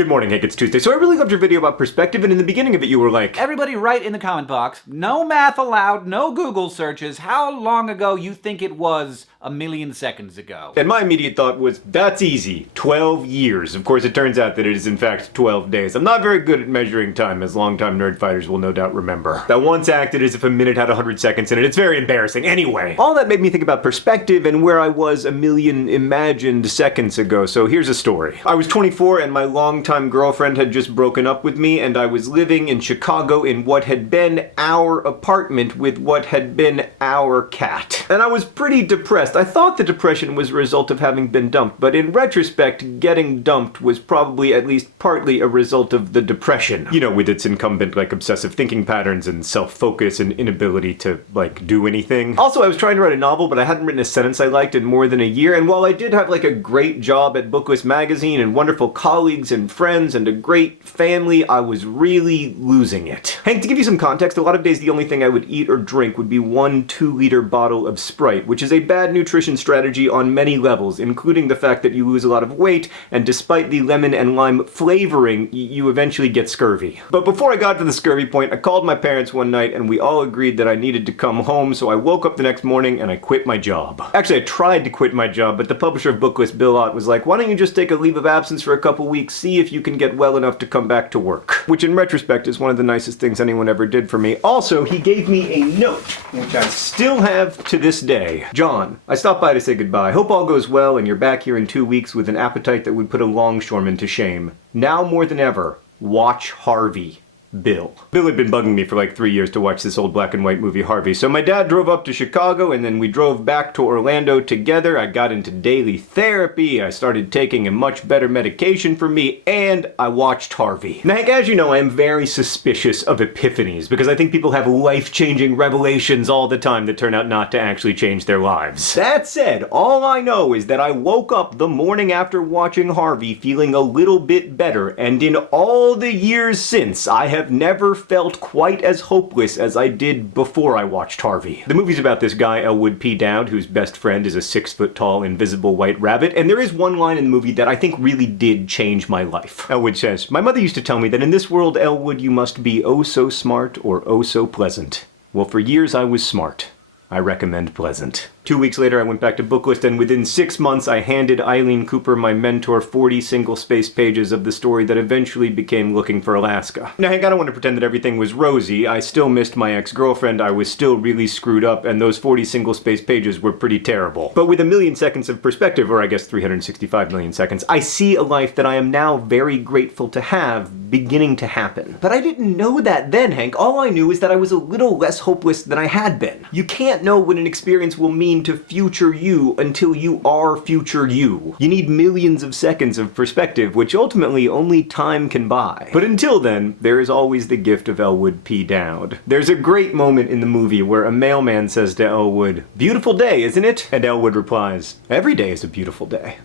Good morning, Hank, it's Tuesday. So I really loved your video about perspective, and in the beginning of it you were like, everybody write in the comment box, no math allowed, no Google searches, how long ago you think it was a million seconds ago. And my immediate thought was, that's easy, 12 years. Of course, it turns out that it is in fact 12 days. I'm not very good at measuring time, as longtime nerd fighters will no doubt remember. That once acted as if a minute had 100 seconds in it. It's very embarrassing. Anyway, all that made me think about perspective and where I was a million imagined seconds ago. So here's a story. I was 24 and my longtime girlfriend had just broken up with me, and I was living in Chicago in what had been our apartment with what had been our cat. And I was pretty depressed. I thought the depression was a result of having been dumped, but in retrospect, getting dumped was probably at least partly a result of the depression. You know, with its incumbent, like, obsessive thinking patterns and self-focus and inability to, like, do anything. Also, I was trying to write a novel, but I hadn't written a sentence I liked in more than a year, and while I did have, like, a great job at Booklist magazine and wonderful colleagues and friends and a great family, I was really losing it. Hank, to give you some context, a lot of days the only thing I would eat or drink would be one 2-liter bottle of Sprite, which is a bad nutrition strategy on many levels, including the fact that you lose a lot of weight, and despite the lemon and lime flavoring, you eventually get scurvy. But before I got to the scurvy point, I called my parents one night and we all agreed that I needed to come home, so I woke up the next morning and I quit my job. Actually, I tried to quit my job, but the publisher of Booklist, Bill Ott, was like, why don't you just take a leave of absence for a couple weeks, see if you can get well enough to come back to work. Which in retrospect is one of the nicest things anyone ever did for me. Also, he gave me a note, which I still have to this day. John, I stopped by to say goodbye. Hope all goes well and you're back here in 2 weeks with an appetite that would put a longshoreman to shame. Now more than ever, watch Harvey. Bill. Bill had been bugging me for like 3 years to watch this old black and white movie Harvey, so my dad drove up to Chicago and then we drove back to Orlando together. I got into daily therapy, I started taking a much better medication for me, and I watched Harvey. Now, Hank, as you know, I am very suspicious of epiphanies because I think people have life-changing revelations all the time that turn out not to actually change their lives. That said, all I know is that I woke up the morning after watching Harvey feeling a little bit better, and in all the years since, I have never felt quite as hopeless as I did before I watched Harvey. The movie's about this guy, Elwood P. Dowd, whose best friend is a 6-foot-tall invisible white rabbit, and there is one line in the movie that I think really did change my life. Elwood says, "My mother used to tell me that in this world, Elwood, you must be oh so smart or oh so pleasant. Well, for years I was smart. I recommend pleasant." 2 weeks later, I went back to Booklist, and within 6 months, I handed Eileen Cooper, my mentor, 40 single-space pages of the story that eventually became Looking for Alaska. Now, Hank, I don't want to pretend that everything was rosy. I still missed my ex-girlfriend, I was still really screwed up, and those 40 single-space pages were pretty terrible. But with a million seconds of perspective, or I guess 365 million seconds, I see a life that I am now very grateful to have beginning to happen. But I didn't know that then, Hank. All I knew is that I was a little less hopeless than I had been. You can't know what an experience will mean to future you until you are future you. You need millions of seconds of perspective, which ultimately only time can buy. But until then, there is always the gift of Elwood P. Dowd. There's a great moment in the movie where a mailman says to Elwood, "Beautiful day, isn't it?" And Elwood replies, "Every day is a beautiful day."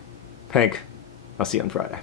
Hank, I'll see you on Friday.